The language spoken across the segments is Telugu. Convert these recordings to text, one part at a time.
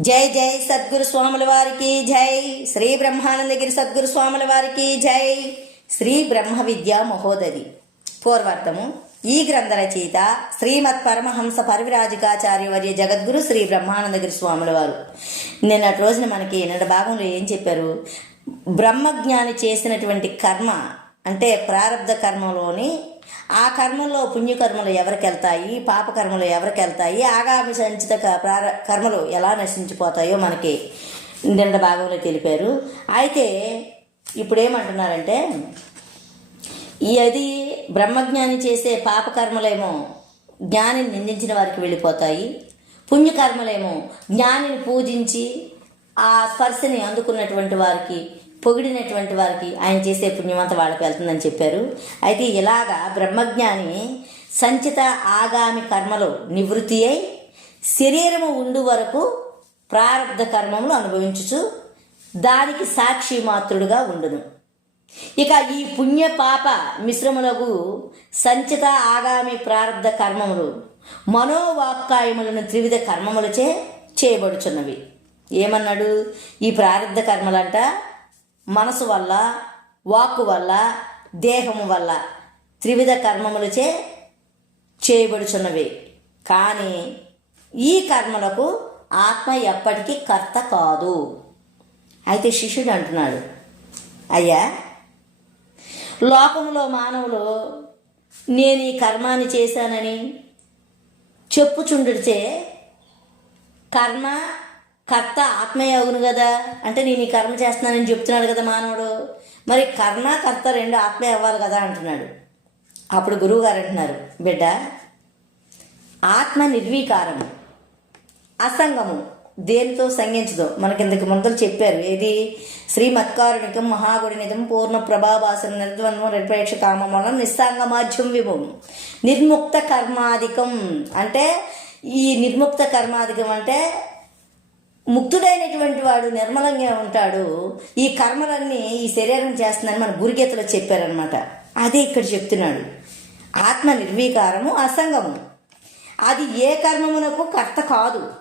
జై జై సద్గురు స్వాముల వారికి జై. శ్రీ బ్రహ్మానందగిరి సద్గురు స్వాముల వారికి జై. శ్రీ బ్రహ్మ విద్యా మహోదరి. పూర్వార్థము. ఈ గ్రంథ రచయిత శ్రీమత్ పరమహంస పరివిరాజకాచార్య వర్య జగద్గురు శ్రీ బ్రహ్మానందగిరి స్వాముల వారు. నిన్నటి రోజున మనకి నిన్న భాగంలో ఏం చెప్పారు? బ్రహ్మజ్ఞాని చేసినటువంటి కర్మ అంటే ప్రారంధ కర్మలోని ఆ కర్మల్లో పుణ్యకర్మలు ఎవరికి వెళ్తాయి పాపకర్మలు ఎవరికి వెళ్తాయి ఆగామి సంచిత ప్రార కర్మలు ఎలా నశించిపోతాయో మనకి నిన్న భాగంలో తెలిపారు. అయితే ఇప్పుడు ఏమంటున్నారంటే ఈ అది బ్రహ్మజ్ఞాని చేసే పాపకర్మలేమో జ్ఞానిని నిందించిన వారికి వెళ్ళిపోతాయి. పుణ్యకర్మలేమో జ్ఞానిని పూజించి ఆ స్పర్శని అందుకున్నటువంటి వారికి పొగిడినటువంటి వారికి ఆయన చేసే పుణ్యమంత వాళ్ళకి వెళ్తుందని చెప్పారు. అయితే ఇలాగా బ్రహ్మజ్ఞాని సంచిత ఆగామి కర్మలు నివృత్తి అయి శరీరము ఉండు వరకు ప్రారంధ కర్మములు అనుభవించుచు దానికి సాక్షి మాత్రుడుగా ఉండును. ఇక ఈ పుణ్య పాప మిశ్రములకు సంచిత ఆగామి ప్రారంధ కర్మములు మనోవాక్కాయములను త్రివిధ కర్మములచే చేయబడుచున్నవి. ఏమన్నాడు? ఈ ప్రారంధ కర్మలంట మనసు వల్ల వాక్కు వల్ల దేహము వల్ల త్రివిధ కర్మములచే చేయబడుచున్నవి. కానీ ఈ కర్మలకు ఆత్మ ఎప్పటికీ కర్త కాదు. అయితే శిష్యుడు అంటున్నాడు అయ్యా లోకంలో మానవులు నేను ఈ కర్మాన్ని చేశానని చెప్పుచుండితే కర్మ కర్త ఆత్మయ అవును కదా. అంటే నేను ఈ కర్మ చేస్తున్నానని చెప్తున్నాడు కదా మానవుడు. మరి కర్ణ కర్త రెండు ఆత్మయ అవ్వాలి కదా అంటున్నాడు. అప్పుడు గురువుగారు అంటున్నారు బిడ్డ ఆత్మ నిర్వీకారము అసంగము దేనితో సంగించదో? మనకి ఇంతకు ముందలు చెప్పారు. ఏది? శ్రీమత్కారుణికం మహాగుడినిదం పూర్ణ ప్రభాభాసం నిర్ద్వంద్వం నిరపేక్ష నిస్సాంగ నిస్సాంగమాధ్యం విభవం. నిర్ముక్త కర్మాధికం అంటే ఈ నిర్ముక్త కర్మాధికం అంటే ముక్తుడైనటువంటి వాడు నిర్మలంగా ఉంటాడు. ఈ కర్మలన్నీ ఈ శరీరం చేస్తుందని మన గురుగీతలో చెప్పారనమాట అదే ఇక్కడ చెప్తున్నాడు. ఆత్మ నిర్వీకారము అసంగము. అది ఏ కర్మమునకు కర్త కాదు.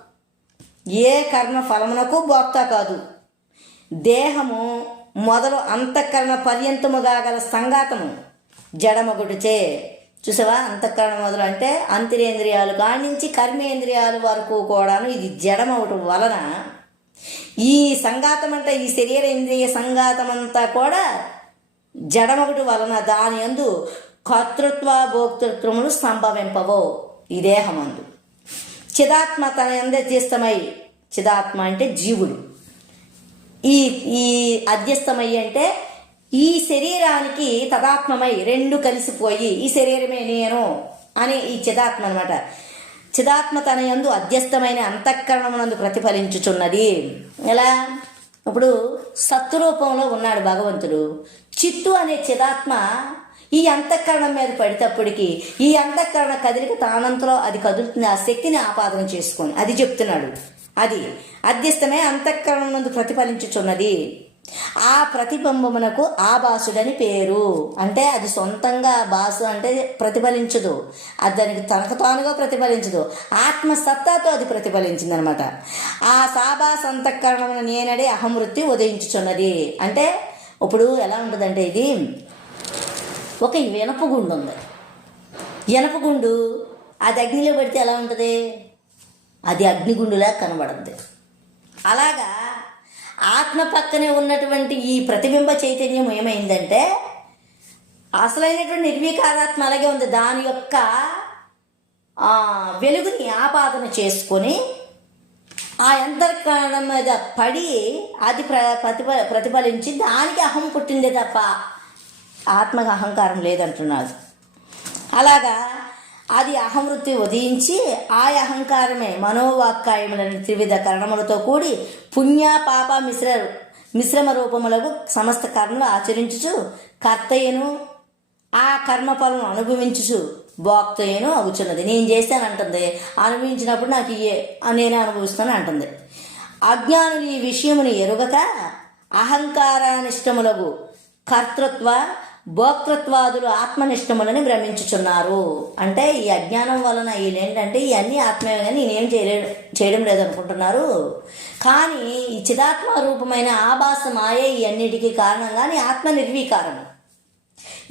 ఏ కర్మ ఫలమునకు భోక్త కాదు. దేహము మొదలు అంతఃకరణ పర్యంతముగా గల సంఘాతము. జడమగుడిచే చూసావా? అంతఃకరణ మొదలు అంటే అంతరేంద్రియాలు కానించి కర్మేంద్రియాలు వరకు కూడాను ఇది జడమవటం వలన ఈ సంఘాతం అంటే ఈ శరీర ఇంద్రియ సంఘాతం అంతా కూడా జడమగుడు వలన దాని యందు కర్తృత్వ భోక్తృత్వములు సంభవింపవు. ఈ దేహమందు చిదాత్మ తన ఎందధ్యస్తమై చిదాత్మ అంటే జీవుడు. ఈ ఈ అధ్యస్థమై అంటే ఈ శరీరానికి తదాత్మమై రెండు కలిసిపోయి ఈ శరీరమే నేను అనే ఈ చిదాత్మ అనమాట చిదాత్మ తన యందు అధ్యస్థమైన అంతఃకరణమునందు ప్రతిఫలించుచున్నది. ఎలా? ఇప్పుడు సత్తురూపంలో ఉన్నాడు భగవంతుడు. చిత్తు అనే చిదాత్మ ఈ అంతఃకరణం మీద పడేటప్పటికి ఈ అంతఃకరణ కదిలిక తానంతలో అది కదులుతుంది. ఆ శక్తిని ఆపాదన చేసుకొని. అది చెప్తున్నాడు. అది అధ్యస్థమే అంతఃకరణం నందు ప్రతిఫలించుచున్నది. ఆ ప్రతిబింబమునకు ఆభాసుడని పేరు. అంటే అది సొంతంగా భాసు అంటే ప్రతిఫలించదు. అది దానికి తనకు తానుగా ప్రతిఫలించదు. ఆత్మసత్తాతో అది ప్రతిఫలించింది అనమాట ఆ సాభా అంతఃకరణమున నేనడే అహమృతి ఉదయించుచున్నది. అంటే ఇప్పుడు ఎలా ఉంటుందంటే ఇది ఒక వినపగుండు ఉంది. వినపగుండు అది అగ్నిలో పెడితే ఎలా ఉంటుంది? అది అగ్నిగుండులా కనబడుద్ది. అలాగా ఆత్మ పక్కనే ఉన్నటువంటి ఈ ప్రతిబింబ చైతన్యం ఏమైందంటే అసలైనటువంటి నిర్వీకారాత్మ అలాగే ఉంది. దాని యొక్క వెలుగుని ఆపాదన చేసుకొని ఆ యంత్రకరణం మీద పడి అది ప్ర ప్రతిఫ ప్రతిఫలించి దానికి అహం పుట్టిందే తప్ప ఆత్మకు అహంకారం లేదంటున్నాడు. అలాగా అది అహంవృత్తి ఉదయించి ఆ అహంకారమే మనోవాక్కాయములని త్రివిధ కరణములతో కూడి పుణ్య పాప మిశ్ర మిశ్రమ రూపములకు సమస్త కర్మలు ఆచరించుచు కర్తయ్యను ఆ కర్మఫలం అనుభవించుచు భోక్తయ్యను అగుచున్నది నేను చేశానంటుంది అనుభవించినప్పుడు నాకు ఇయే నేనే అనుభవిస్తాను అంటుంది. అజ్ఞానులు ఈ విషయమును ఎరుగక అహంకారానిష్టములకు కర్తృత్వ భోక్తృత్వాదులు ఆత్మనిష్టములని భ్రమించుచున్నారు. అంటే ఈ అజ్ఞానం వలన వీళ్ళు ఏంటంటే ఇవన్నీ ఆత్మే కానీ నేనేం చేయలే చేయడం లేదనుకుంటున్నారు. కానీ ఈ చిదాత్మ రూపమైన ఆభాస మాయే ఇవన్నిటికీ కారణం కానీ ఆత్మ నిర్వీకారం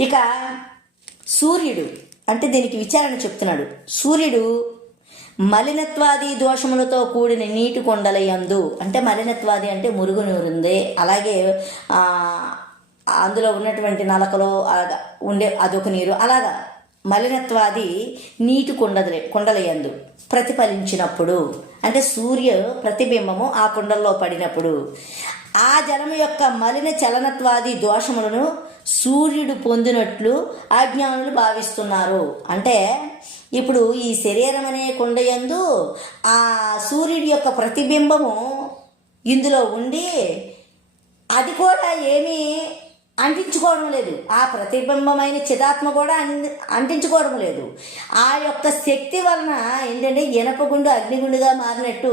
ఇక సూర్యుడు అంటే దీనికి విచారణ చెప్తున్నాడు. సూర్యుడు మలినత్వాది దోషములతో కూడిన నీటి కొండలయందు అంటే మలినత్వాది అంటే మురుగునూరుంది అలాగే అందులో ఉన్నటువంటి నలకలో అలాగా ఉండే అదొక నీరు. అలాగా మలినత్వాది నీటి కుండలే కుండలయందు ప్రతిఫలించినప్పుడు అంటే సూర్య ప్రతిబింబము ఆ కుండల్లో పడినప్పుడు ఆ జలము యొక్క మలిన చలనత్వాది దోషములను సూర్యుడు పొందినట్లు అజ్ఞానులు భావిస్తున్నారు. అంటే ఇప్పుడు ఈ శరీరం అనే కుండయందు ఆ సూర్యుడి యొక్క ప్రతిబింబము ఇందులో ఉండి అది కూడా ఏమీ అంటించుకోవడం లేదు. ఆ ప్రతిబింబమైన చిదాత్మ కూడా అంటించుకోవడం లేదు. ఆ యొక్క శక్తి వలన ఏంటంటే ఇనపగుండు అగ్నిగుండుగా మారినట్టు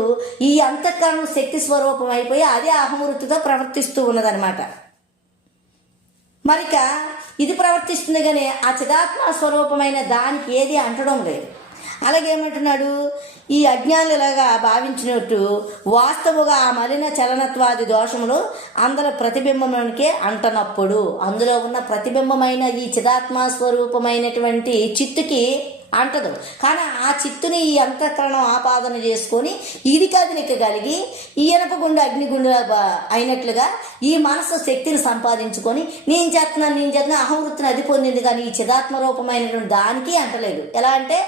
ఈ అంతఃకరణం శక్తి స్వరూపం అయిపోయి అదే అహమృతితో ప్రవర్తిస్తూ ఉన్నదనమాట మరిక ఇది ప్రవర్తిస్తుంది కానీ ఆ చిదాత్మ స్వరూపమైన దానికి ఏది అంటడం లేదు. అలాగే ఏమంటున్నాడు? ఈ అజ్ఞానులుగా ఇలాగా భావించినట్టు వాస్తవుగా ఆ మలిన చలనత్వాది దోషములు అందరి ప్రతిబింబమునికే అంటనప్పుడు అందులో ఉన్న ప్రతిబింబమైన ఈ చిదాత్మ స్వరూపమైనటువంటి చిత్తుకి అంటదు. కానీ ఆ చిత్తుని ఈ అంతఃకరణం ఆపాదన చేసుకొని ఇది కదిలికగలిగి ఈ ఇనపగుండు అగ్నిగుండె అయినట్లుగా ఈ మనసు శక్తిని సంపాదించుకొని నేను చేస్తున్నాను నేను చేస్తున్నాను అహంవృత్తిని అది పొందింది కానీ ఈ చిదాత్మ రూపమైనటువంటి దానికి అంటలేదు. ఎలా అంటే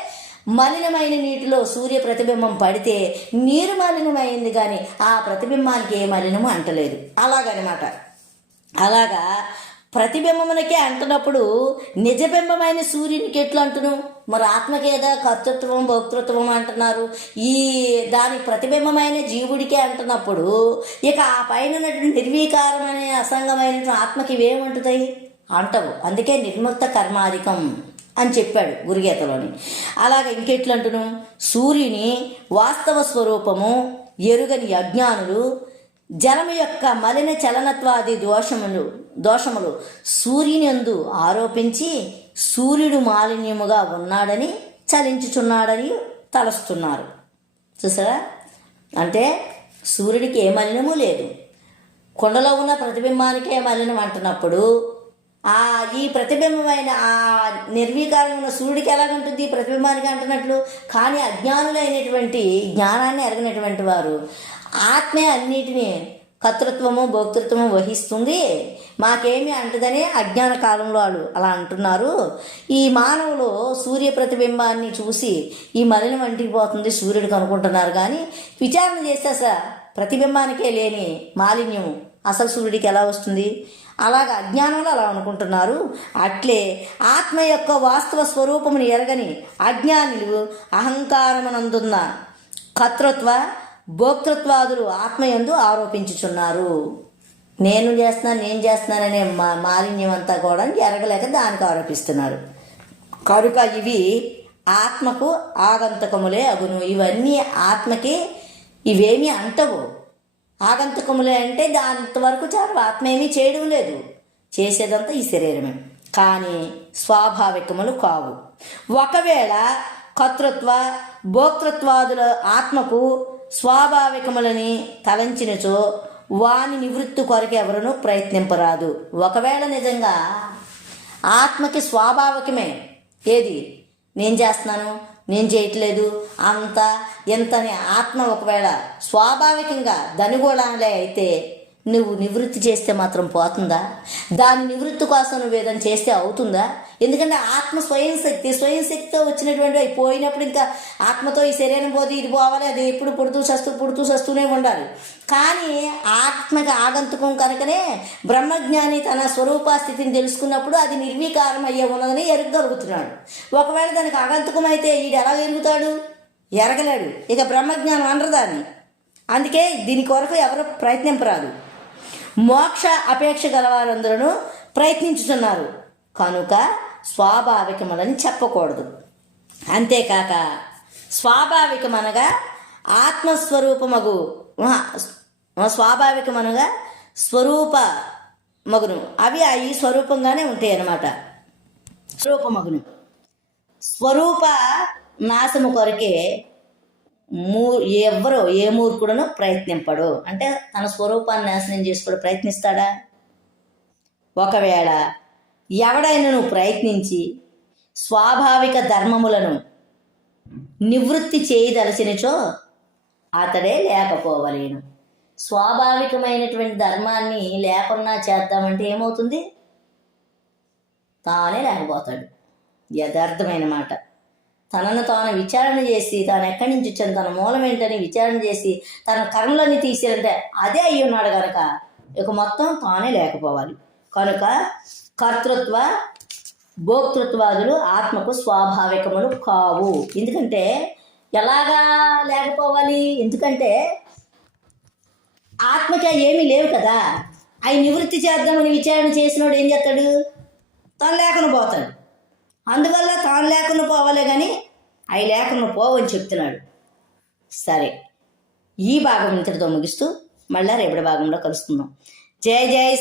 మలినమైన నీటిలో సూర్య ప్రతిబింబం పడితే నీరు మలినమైంది కానీ ఆ ప్రతిబింబానికి ఏ మలినము అంటలేదు. అలాగనమాట. అలాగా ప్రతిబింబమునకే అంటున్నప్పుడు నిజబింబమైన సూర్యునికి ఎట్లా అంటును? మరి ఆత్మకేదా? కర్తృత్వం భోక్తృత్వం అంటున్నారు? ఈ దాని ప్రతిబింబమైన జీవుడికే అంటున్నప్పుడు ఇక ఆ పైన నిర్వీకారమైన అసంగమైన ఆత్మకి ఇవేమంటుతాయి అంటవు. అందుకే నిర్ముక్త కర్మాధికం. అని చెప్పాడు గురుగీతలోని. అలాగ ఇంకెట్లంటును? సూర్యుని వాస్తవ స్వరూపము ఎరుగని అజ్ఞానులు జలము యొక్క మలిన చలనత్వాది దోషములు దోషములు సూర్యునియందు ఆరోపించి సూర్యుడు మాలిన్యముగా ఉన్నాడని చలించుచున్నాడని తలస్తున్నారు. చూసారా? అంటే సూర్యుడికి ఏ మలినము లేదు. కొండలో ఉన్న ప్రతిబింబానికే మలినం అంటున్నప్పుడు ఆ ఈ ప్రతిబింబమైన ఆ నిర్వీకారమైన సూర్యుడికి ఎలాగుంటుంది? ప్రతిబింబానికి అంటున్నట్లు కానీ అజ్ఞానులైనటువంటి జ్ఞానాన్ని ఎరగినటువంటి వారు ఆత్మే అన్నిటినీ కర్తృత్వము భోక్తృత్వము వహిస్తుంది. మాకేమి అంటదని అజ్ఞాన కాలంలో వాళ్ళు అలా అంటున్నారు. ఈ మానవులు సూర్య ప్రతిబింబాన్ని చూసి ఈ మలినం అంటికిపోతుంది సూర్యుడు కనుకుంటున్నారు కానీ విచారణ చేస్తే అసలు ప్రతిబింబానికే లేని మాలిన్యం అసలు సూర్యుడికి ఎలా వస్తుంది? అలాగ అజ్ఞానంలో అలా అనుకుంటున్నారు. అట్లే ఆత్మ యొక్క వాస్తవ స్వరూపమును ఎరగని అజ్ఞానులు అహంకారమునందున్న కర్తృత్వ భోక్తృత్వాదులు ఆత్మయందు ఆరోపించుచున్నారు. నేను చేస్తున్నాను నేను చేస్తున్నాననే మా మాలిన్యం అంతా కూడా ఎరగలేక దానికి ఆరోపిస్తున్నారు. కనుక ఇవి ఆత్మకు ఆగంతకములే అగును. ఇవన్నీ ఆత్మకి ఇవేమీ అంటవు. ఆగంతకములే అంటే దాంతవరకు చాలు ఆత్మ ఏమీ చేయడం లేదు. చేసేదంతా ఈ శరీరమే. కానీ స్వాభావికములు కావు. ఒకవేళ కర్తృత్వ భోక్తృత్వాదుల ఆత్మకు స్వాభావికములని తలంచినచో వాని నివృత్తి కొరకు ఎవరునూ ప్రయత్నింపరాదు. ఒకవేళ నిజంగా ఆత్మకి స్వాభావికమే. ఏది? నేను చేస్తున్నాను నేను చేయట్లేదు అంత ఇంతని ఆత్మ ఒకవేళ స్వాభావికంగా దనిగోళాలే అయితే నువ్వు నివృత్తి చేస్తే మాత్రం పోతుందా? దాని నివృత్తి కోసం నువ్వు ఏదైనా చేస్తే అవుతుందా? ఎందుకంటే ఆత్మ స్వయం శక్తి స్వయం శక్తితో వచ్చినటువంటి అవి పోయినప్పుడు ఇంకా ఆత్మతో ఈ శరీరం పోతే ఇది పోవాలి అది ఎప్పుడు పుడుతూ చస్తూ పుడుతూ చస్తూనే ఉండాలి. కానీ ఆత్మకి ఆగంతుకం కనుకనే బ్రహ్మజ్ఞాని తన స్వరూప స్థితిని తెలుసుకున్నప్పుడు అది నిర్వీకారం అయ్యే ఉన్నదని ఎరగగలుగుతున్నాడు. ఒకవేళ దానికి ఆగంతుకం అయితే ఈడు ఎలా ఎరుగుతాడు? ఎరగలేడు. ఇక బ్రహ్మజ్ఞానం అనరు దాన్ని అందుకే దీని కొరకు ఎవరు ప్రయత్నింపరాదు. మోక్ష అపేక్ష గలవారందరూ ప్రయత్నించుతున్నారు కనుక స్వాభావికములని చెప్పకూడదు. అంతేకాక స్వాభావికమనగా ఆత్మస్వరూపమగు స్వాభావికమనగా స్వరూప మగును అవి అవి స్వరూపంగానే ఉంటాయి అన్నమాట స్వరూపమగును. స్వరూప నాశము కొరకే మూ ఎవ్వరు ఏ మూర్ఖుడును ప్రయత్నింపడు. అంటే తన స్వరూపాన్ని నాశనం చేసుకోవడం ప్రయత్నిస్తాడా? ఒకవేళ ఎవడైనా నువ్వు ప్రయత్నించి స్వాభావిక ధర్మములను నివృత్తి చేయదలసినచో అతడే లేకపోవలేను. స్వాభావికమైనటువంటి ధర్మాన్ని లేకుండా చేద్దామంటే ఏమవుతుంది? తానే లేకపోతాడు. యథార్థమైన మాట. తనను తాను విచారణ చేసి తాను ఎక్కడి నుంచి వచ్చాను తన మూలం ఏంటని విచారణ చేసి తన కర్మలన్నీ తీసేదంటే అదే అయ్యి ఉన్నాడు కనుక ఇక మొత్తం తానే లేకపోవాలి. కనుక కర్తృత్వ భోక్తృత్వాదులు ఆత్మకు స్వాభావికములు కావు. ఎందుకంటే ఎలాగా లేకపోవాలి? ఎందుకంటే ఆత్మకి ఏమీ లేవు కదా. అవి నివృత్తి చేద్దామని విచారణ చేసినోడు ఏం చేస్తాడు? తాను లేకుండా పోతాడు. అందువల్ల తాను లేకుండా పోవాలి కానీ అవి లేకుండా పోవని చెప్తున్నాడు. సరే ఈ భాగం ఇంతటితో ముగిస్తూ మళ్ళా రేపటి భాగంలో కలుసుకుందాం. జై జై